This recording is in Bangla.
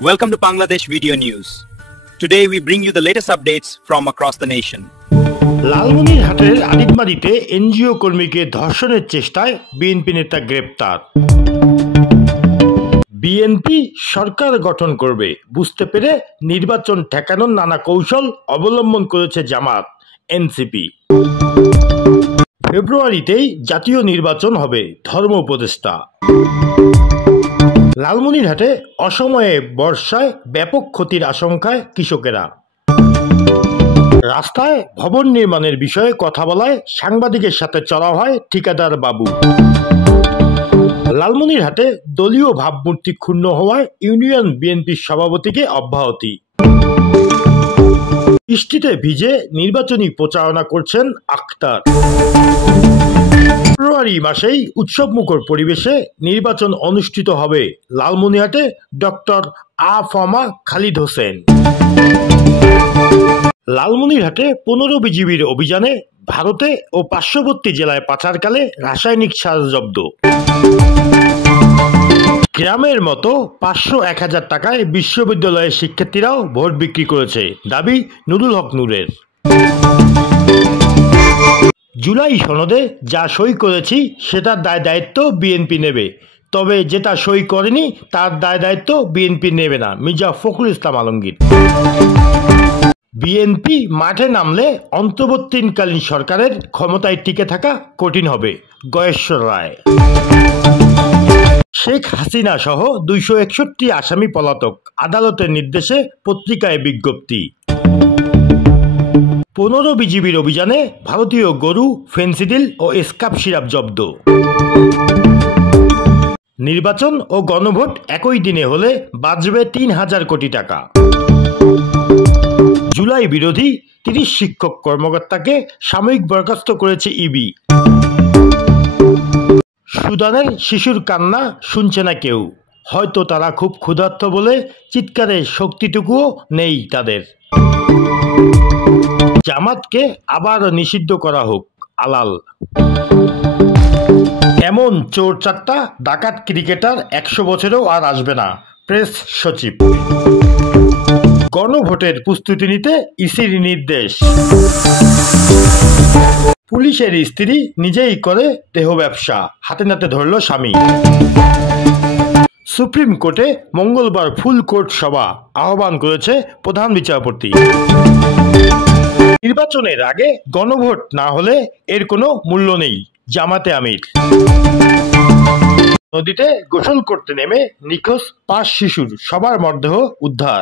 Welcome to Bangladesh Video News. Today we bring you the latest updates from across the nation. লালমনিরহাটের আদিতমারিতে এনজিও কর্মীকে ধর্ষণের চেষ্টায় বিএনপি নেতা গ্রেপ্তার। বিএনপি সরকার গঠন করবে বুঝতে পেরে নির্বাচন ঠেকানোর নানা কৌশল অবলম্বন করেছে জামাত এনসিপি। ফেব্রুয়ারিতেই জাতীয় নির্বাচন হবে ধর্ম উপদেষ্টা। লালমনিরহাটে অসময়ে বর্ষায় ব্যাপক ক্ষতির আশঙ্কায় কৃষকেরা। রাস্তায় ভবন নির্মাণের বিষয়ে কথা বলায় সাংবাদিকের সাথে চড়াও হয় ঠিকাদার বাবু। লালমনিরহাটে দলীয় ভাবমূর্তি ক্ষুণ্ণ হওয়ায় ইউনিয়ন বিএনপির সভাপতিকে অব্যাহতি। বৃষ্টিতে ভিজে নির্বাচনী প্রচারণা করছেন আক্তার। ফেব্রুয়ারি মাসেই উৎসবমুখর পরিবেশে নির্বাচন অনুষ্ঠিত হবে লালমনিরহাটে ডক্টর আ.ফ.মা. খালিদ হোসেন। লালমনিরহাটে 15 বিজিবির অভিযানে ভারতে ও পার্শ্ববর্তী জেলায় পাচারকালে রাসায়নিক সার জব্দ। গ্রামের মতো 500-1000 টাকায় বিশ্ববিদ্যালয়ের শিক্ষার্থীরাও ভোট বিক্রি করেছে, দাবি নুরুল হক নূরের। জুলাই সনদে যা সই করেছি সেটার দায় দায়িত্ব বিএনপি নেবে, তবে যেটা সই করেনি তার দায় দায়িত্ব বিএনপি নেবে না, মির্জা ফখরুল ইসলাম আলমগীর। বিএনপি মাঠে নামলে অন্তর্বর্তীকালীন সরকারের ক্ষমতায় টিকে থাকা কঠিন হবে, গয়েশ্বর রায়। শেখ হাসিনা সহ 261 আসামি পলাতক, আদালতের নির্দেশে পত্রিকায় বিজ্ঞপ্তি। 15 বিজিবির অভিযানে ভারতীয় গরু, ফেন্সিডিল ও স্কাপ সিরাপ জব্দ। নির্বাচন ও গণভোট একই দিনে হলে বাঁচবে 3000 কোটি টাকা। জুলাই বিরোধী 30 শিক্ষক কর্মকর্তাকে সাময়িক বরখাস্ত করেছে ইবি। সুদানের শিশুর কান্না শুনছে না কেউ, হয়তো তারা খুব ক্ষুধার্ত বলে চিৎকারের শক্তিটুকুও নেই তাদের। জামাতকে আবার নিষিদ্ধ করা হোক, আলাল। এমন চোর চাট্টা ডাকাত ক্রিকেটার 100 বছরেও আর আসবে না, প্রেস সচিব। গণভোটের প্রস্তুতি নিতে ইসির নির্দেশ। পুলিশের স্ত্রী নিজেই করে দেহ ব্যবসা, হাতে নাতে ধরল স্বামী। সুপ্রিম কোর্টে মঙ্গলবার ফুল কোর্ট সভা আহ্বান করেছে প্রধান বিচারপতি। নির্বাচনের আগে গণভোট না হলে এর কোনো মূল্য নেই, জামাতে আমির। নদীতে গোসল করতে নেমে নিখোঁজ 5 শিশুর, সবার মরদেহ উদ্ধার।